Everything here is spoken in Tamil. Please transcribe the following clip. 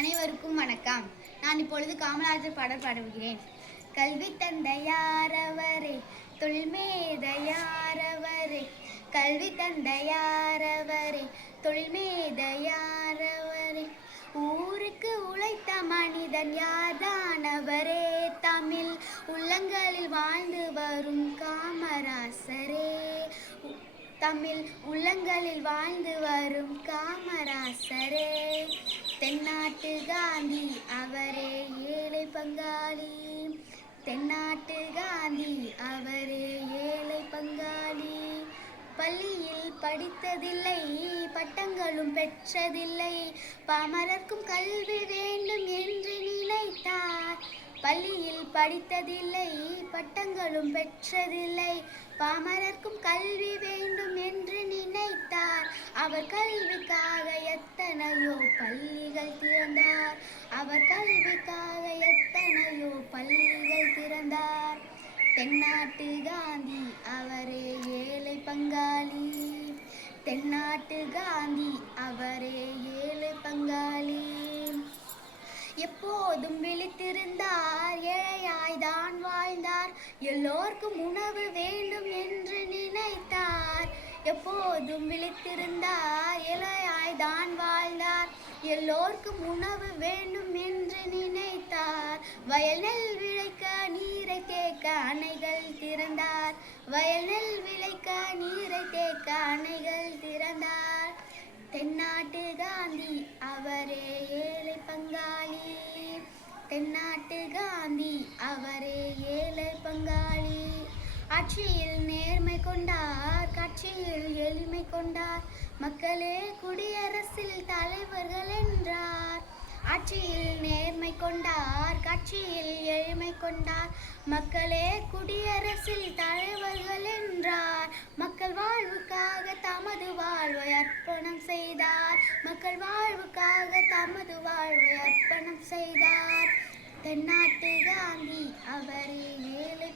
அனைவருக்கும் வணக்கம். நான் இப்பொழுது காமராஜர் பாடல் பாடுகிறேன். கல்வி தந்தையாரவரே, தொழில்மேதையாரவரே, கல்வி தந்தையாரவரே, தொழில்மேதையாரவரே, ஊருக்கு உழைத்த மனிதன் யார்தானவரே, தமிழ் உள்ளங்களில் வாழ்ந்து வரும் காமராசரே, தமிழ் உள்ளங்களில் வாழ்ந்து வரும் காமராசரே, தென்னாட்டு காந்தி அவரே ஏழை பங்காளி, தென்னாட்டு காந்தி அவரே ஏழை பங்காளி, பள்ளியில் படித்ததில்லை, பட்டங்களும் பெற்றதில்லை, பாமரர்க்கும் கல்வி வேண்டும் என்று நினைத்தார். பள்ளியில் படித்ததில்லை, பட்டங்களும் பெற்றதில்லை, பாமரர்க்கும் கல்வி வேண்டும் என்று நினைத்தார். அவர் கல்விக்காக எத்தனையோ பள்ளிகள் திறந்தார், அவர் கல்விக்காக எத்தனையோ பள்ளிகள் திறந்தார். தென்னாட்டு காந்தி அவரே ஏழை பங்காளி, தென்னாட்டு காந்தி அவரே ஏழை பங்காளி, எப்போதும் விழித்திருந்தார், ஏழையாய்தான் வாழ்ந்தார், எல்லோருக்கும் உணவு வேண்டும் என்று நினைத்தார். எப்போதும் விழித்திருந்தார், ஏழையாய்தான் வாழ்ந்தார், எல்லோருக்கும் உணவு வேண்டும் என்று நினைத்தார். வயல் நெல் விளைக்க நீரை தேக்க அணைகள் திறந்தார், வயல் நெல் விளைக்க நீரை தேக்க அணைகள் திறந்தார். தென்னாட்டு காந்தி அவரே ஏழை பங்காளி, தென்னாட்டு காந்தி அவரே ஏழை பங்காளி, ஆட்சியில் நேர்மை கொண்டார், காட்சியில் எளிமை கொண்டார், மக்களே குடியரசில் தலைவர்கள் என்றார். ஆட்சியில் நேர்மை கொண்டார், காட்சியில் எளிமை கொண்டார், மக்களே குடியரசில் தலைவர்கள் என்றார். மக்கள் வாழ்வுக்காக தமது வாழ்வை அர்ப்பணம் செய்தார், மக்கள் வாழ்வுக்காக தமது வாழ்வை அர்ப்பணம் செய்தார். தென்னாட்டு காந்தி அவரே ஏழை